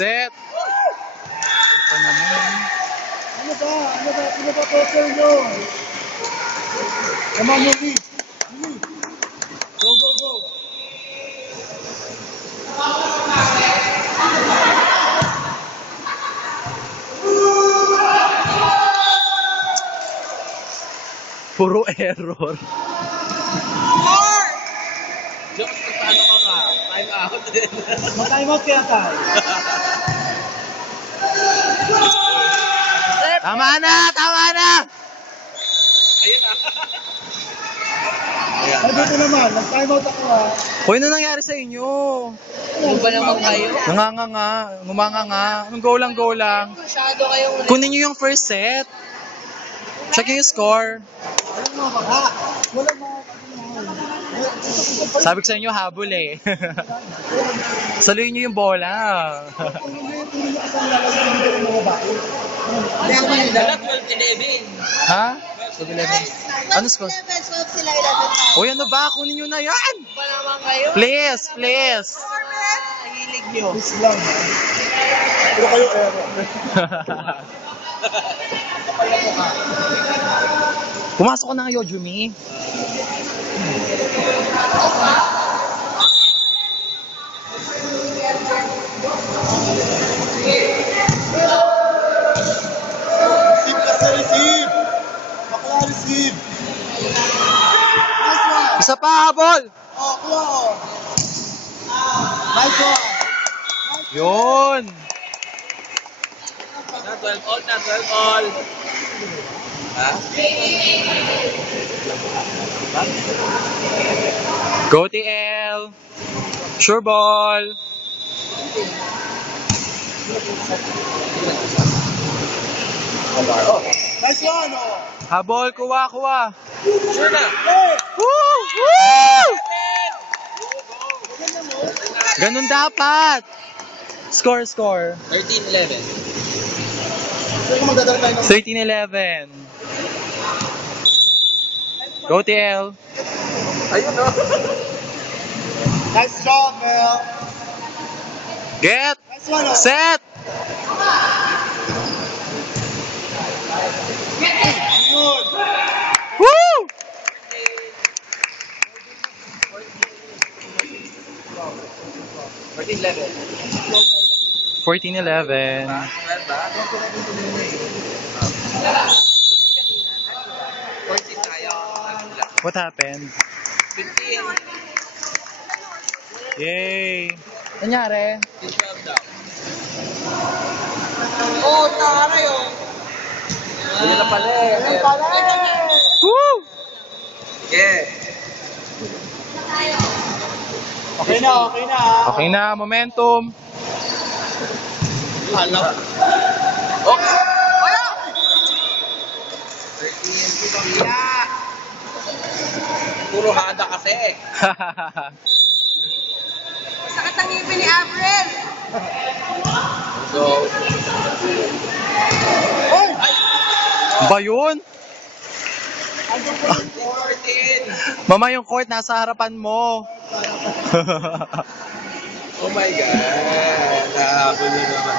Set. Ito naman. Ano ba? Ano ba poker nyo? Come on, Yuri. Go, go, go. Puro error. Jokes, paano ka nga? Time out din. Mag-time out kaya tayo. Tama na! Tama na! Ayun na. Ay, dito naman. Nag-time out ako ha. Hoy, ano nangyari sa inyo? Ano ba naman kayo? Nanganganga, ngumanganga. Anong go lang, go lang. Masyado kayong... Kunin nyo yung first set. Check yung score. Walang mga baka. Walang mga Sabi ko sa inyo, habol eh. Saluhin nyo yung bola. Dala 12-11. Ha? 12-11. Ano score? 12 sila, 11. Uy, ano ba? Kunin nyo na yan. Ano ba naman kayo? Please, please. Nahilig nyo. Please lang. Pero kayo error. Pumasok ko na kayo, Jumi. Receive kasi, receive. Bakla, receive. Nice one. Isa pa, habol. Oh, kuha oh. Nice one. Yun. Na 12 all, na 12 all. Ha? Go TL. Sure ball. Nice one oh. Habol, kuha, kuha. Sure na. Hey! Woo! Woo! Ganun dapat. Score, score. 13-11. Sino magdadala tayo ng 13-11. Go TL. Ayun o. Nice job, Mel. Get. Nice one oh. Set. Yun. Woo! 14-11. 12 ba? 14 tayo. What happened? 15. Yay! Nangyari? 12 daw. Oh, taray oh. Ayun na pala eh. Ayun pala. Woo! Yeah. Okay na, okay na. Okay na, momentum. Alam. Oh! Wala! 13. Yeah. Puro hada kasi. Sakit ang ngipin ni Avril. So, Hoy! Ba yun? 14. Mama, yung court nasa harapan mo. Oh my God. Nahabol na naman.